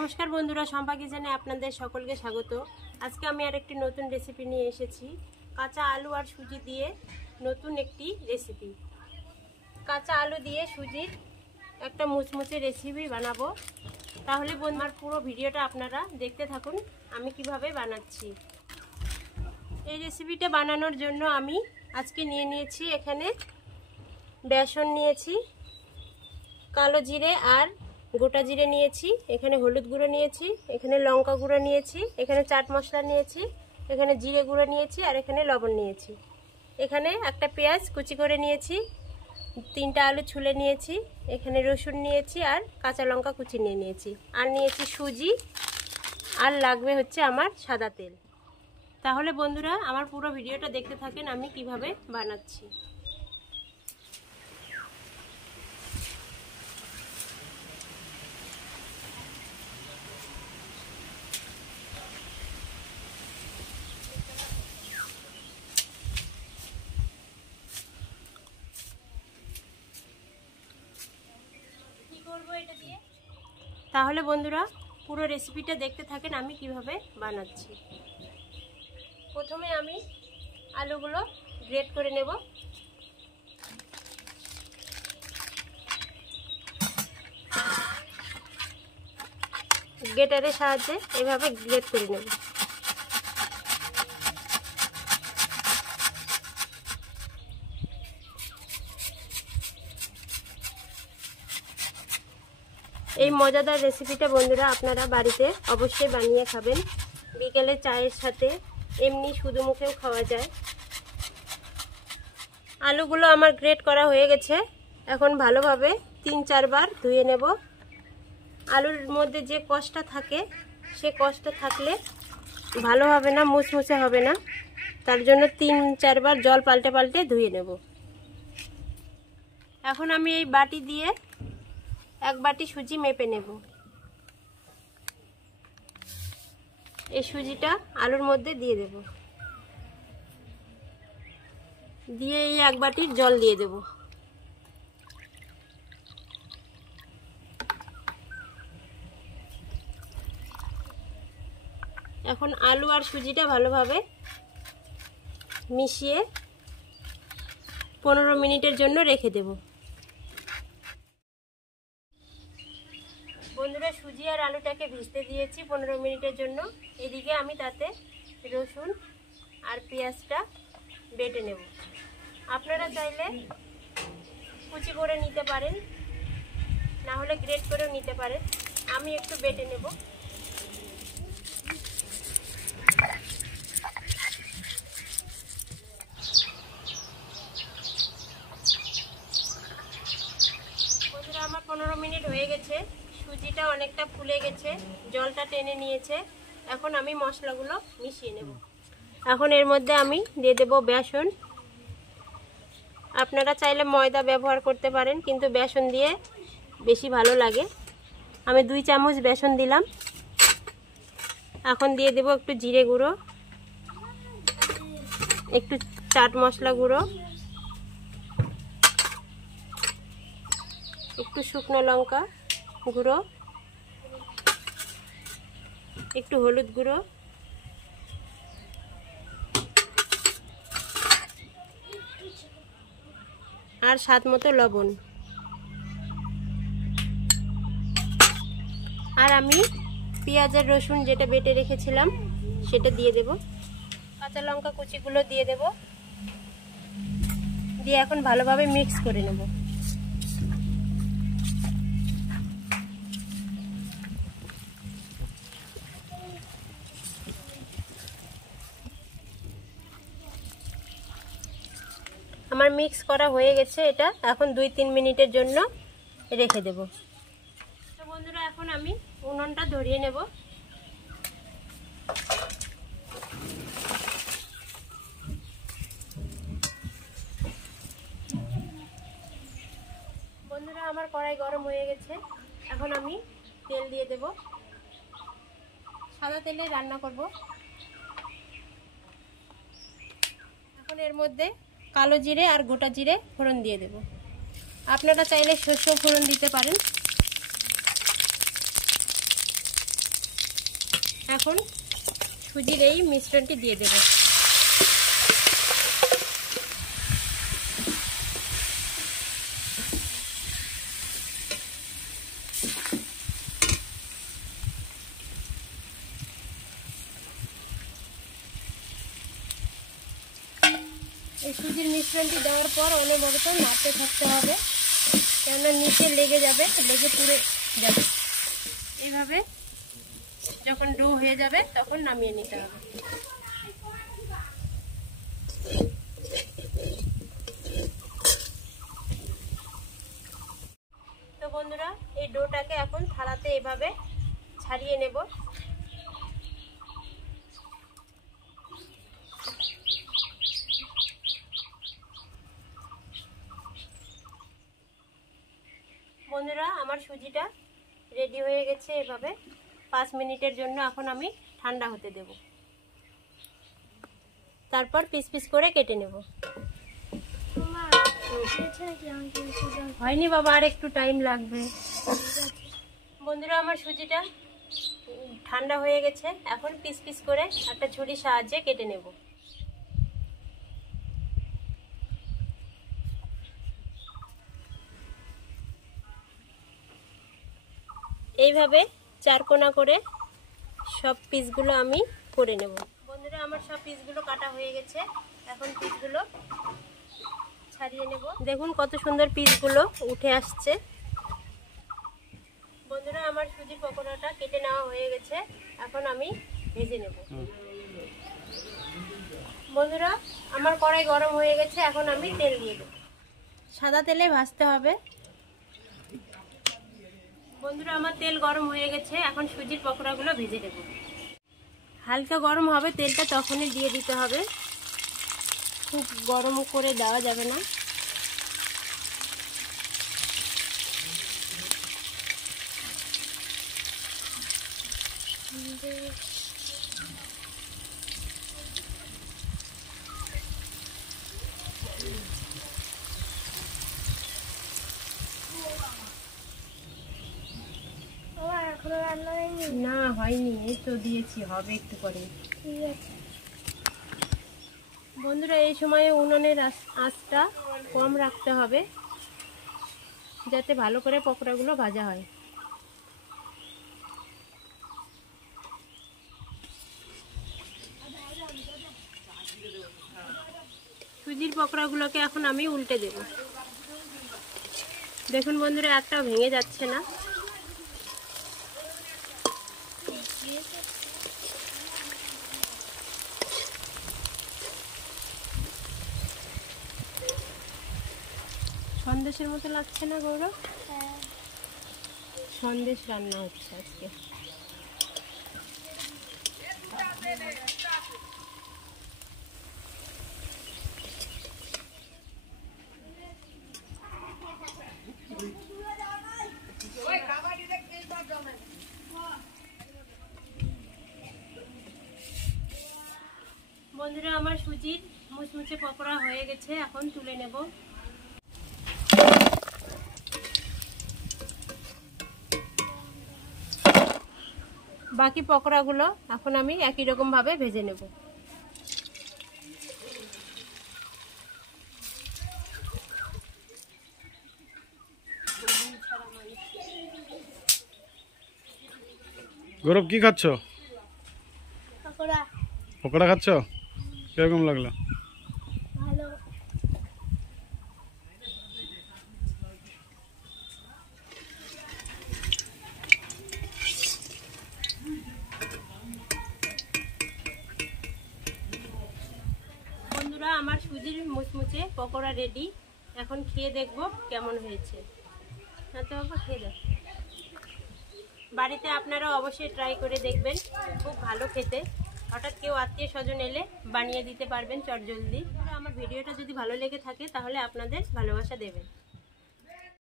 নমস্কার বন্ধুরা, সম্পা কিচেনে আপনাদের সকলকে স্বাগত। আজকে আমি আরেকটি নতুন রেসিপি নিয়ে এসেছি। কাঁচা আলু আর সুজি দিয়ে নতুন একটি রেসিপি। কাঁচা আলু দিয়ে সুজির একটা মুচমুচে রেসিপি বানাবো। তাহলে আমার পুরো ভিডিওটা আপনারা দেখতে থাকুন আমি কিভাবে বানাচ্ছি। এই রেসিপিটা বানানোর জন্য আমি আজকে নিয়ে নিয়েছি এখানে বেসন নিয়েছি, কালো জিরে আর গোটা জিরে নিয়েছি, এখানে হলুদ গুঁড়ো নিয়েছি, এখানে লঙ্কা গুঁড়ো নিয়েছি, এখানে চাট মশলা নিয়েছি, এখানে জিরে গুঁড়ো নিয়েছি আর এখানে লবণ নিয়েছি। এখানে একটা পেঁয়াজ কুচি করে নিয়েছি, 3টা আলু ছুলে নিয়েছি, এখানে রসুন নিয়েছি আর কাঁচা লঙ্কা কুচি নিয়েছি, আর নিয়েছি সুজি, আর লাগবে হচ্ছে আমার সাদা তেল। তাহলে বন্ধুরা আমার পুরো ভিডিওটা দেখতে থাকেন আমি কিভাবে বানাচ্ছি। তাহলে বন্ধুরা পুরো রেসিপিটা দেখতে থাকেন আমি কিভাবে বানাচ্ছি। প্রথমে আমি আলুগুলো গ্রেট করে নেব। গ্রেটারের সাহায্যে এভাবে গ্রেট করে নেব। এই মজাদার রেসিপিটা বন্ধুরা আপনারা বাড়িতে অবশ্যই বানিয়ে খাবেন। বিকেলে চায়ের সাথে এমনি শুধু মুখেও খাওয়া যায়। আলুগুলো আমার গ্রেট করা হয়ে গেছে। এখন ভালোভাবে 3-4 বার ধুয়ে নেব। আলুর মধ্যে যে কষটা থাকে সে কষটা থাকলে ভালো হবে না, মুচমুচে হবে না। তার জন্য 3-4 বার জল পাল্টে পাল্টে ধুয়ে নেব। এখন আমি এই বাটি দিয়ে 1 বাটি সুজি মেপে নেব। এই সুজিটা আলুর মধ্যে দিয়ে দেব, দিয়ে এই 1 বাটির জল দিয়ে দেব। এখন আলু আর সুজিটা ভালোভাবে মিশিয়ে 15 মিনিটের জন্য রেখে দেব। বন্ধুরা সুজি আর আলুটাকে ভিজতে দিয়েছি 15 মিনিটের জন্য। এদিকে আমি তাতে রসুন আর পেঁয়াজটা বেটে নেব। আপনারা চাইলে কুচি করে নিতে পারেন, না হলে গ্রেট করেও নিতে পারেন। আমি একটু বেটে নেব। বন্ধুরা আমার 15 মিনিট হয়ে গেছে। সুজিটা অনেকটা ফুলে গেছে, জলটা টেনে নিয়েছে। এখন আমি মশলাগুলো মিশিয়ে নেব। এখন এর মধ্যে আমি দিয়ে দেব বেসন। আপনারা চাইলে ময়দা ব্যবহার করতে পারেন, কিন্তু বেসন দিয়ে বেশি ভালো লাগে। আমি 2 চামচ বেসন দিলাম। এখন দিয়ে দেব একটু জিরে গুঁড়ো, একটু চাট মশলা গুঁড়ো, একটু শুকনো লঙ্কা গুঁড়ো, একটু হলুদ গুঁড়ো, আর স্বাদ মতো লবণ। আর আমি পেঁয়াজ আর রসুন যেটা বেটে রেখেছিলাম সেটা দিয়ে দেব। কাঁচা লঙ্কা কুচিগুলো দিয়ে দেব, দিয়ে এখন ভালোভাবে মিক্স করে নেব। আমার মিক্স করা হয়ে গেছে। এটা এখন 2-3 মিনিটের জন্য রেখে দেব। তো বন্ধুরা এখন আমি উনুনটা ধরিয়ে নেব। বন্ধুরা আমার কড়াই গরম হয়ে গেছে। এখন আমি তেল দিয়ে দেব। সাদা তেলে রান্না করব। এখন এর মধ্যে কালো জিরে আর গোটা জিরে ফোড়ন দিয়ে দেব। আপনারা চাইলে সরষে ফোড়ন দিতে পারেন। এখন সুজির এই মিশ্রণটি দিয়ে দেব। এই সুজির মিশ্রণটি দেওয়ার পর অনবরত নাড়তে থাকতে হবে, কেননা নিচে লেগে যাবে, লেগে পুড়ে যাবে। এইভাবে যখন ডো হয়ে যাবে তখন নামিয়ে নিতে হবে। তো বন্ধুরা, এই ডোটাকে এখন থালাতে এভাবে ছাড়িয়ে নেব। বন্ধুরা, আমার সুজিটা রেডি হয়ে গেছে। এভাবে 5 মিনিটের জন্য এখন আমি ঠান্ডা হতে দেব, তারপর পিস পিস করে কেটে নেব। হয়নি বাবা, আর একটু টাইম লাগবে। বন্ধুরা, আমার সুজিটা ঠান্ডা হয়ে গেছে। এখন পিস পিস করে একটা ছুরির সাহায্যে কেটে নেব। এইভাবে 4 কোনা করে সব পিসগুলো আমি করে নেব। বন্ধুরা, আমার সব পিসগুলো কাটা হয়ে গেছে। এখন পিসগুলো ছাড়িয়ে নেব। দেখুন কত সুন্দর পিসগুলো উঠে আসছে। বন্ধুরা, আমার সুজির পকোড়াটা কেটে নেওয়া হয়ে গেছে। এখন আমি ভেজে নেব। বন্ধুরা, আমার কড়াই গরম হয়ে গেছে। এখন আমি তেল দিয়ে দেব। সাদা তেলে ভাজতে হবে। বন্ধুরা, আমার তেল গরম হয়ে গেছে। এখন সুজির পকোড়াগুলো ভেজে নেব। হালকা গরম হবে তেলটা, তখনই দিয়ে দিতে হবে, খুব গরম করে দেওয়া যাবে না। না হয়নি, এই তো দিয়েছি, হবে একটু পরে। বন্ধুরা, এই সময়ে উনুনের আঁচটা কম রাখতে হবে, যাতে ভালো করে পকোড়াগুলো ভাজা হয়। সুজির পকোড়াগুলোকে এখন আমি উল্টে দেব। দেখুন বন্ধুরা, একটাও ভেঙে যাচ্ছে না। সন্দেশের মতো লাগছে না গৌরব? সন্দেশ রান্না হচ্ছে আজকে। বন্ধুরা, আমার সুজির মুচমুচে পকোড়া হয়ে গেছে। এখন তুলে নেব। বাকি পকোড়াগুলো এখন আমি একই রকম ভাবে ভেজে নেব। গৌরব, কি খাচ্ছ? পকোড়া। পকোড়া খাচ্ছ? কিরকম লাগলো? ভালো। বন্ধুরা, আমার সুজির মুচমুচে পকোড়া রেডি। এখন খেয়ে দেখবো কেমন হয়েছে। না তো বাবা, খেয়ে দেখ। বাড়িতে আপনারা অবশ্যই ট্রাই করে দেখবেন, খুব ভালো খেতে। হঠাৎ কেউ আত্মীয় স্বজন এলে বানিয়ে দিতে পারবেন চটজলদি। আমার ভিডিওটা যদি ভালো লেগে থাকে তাহলে আপনাদের ভালোবাসা দেবেন।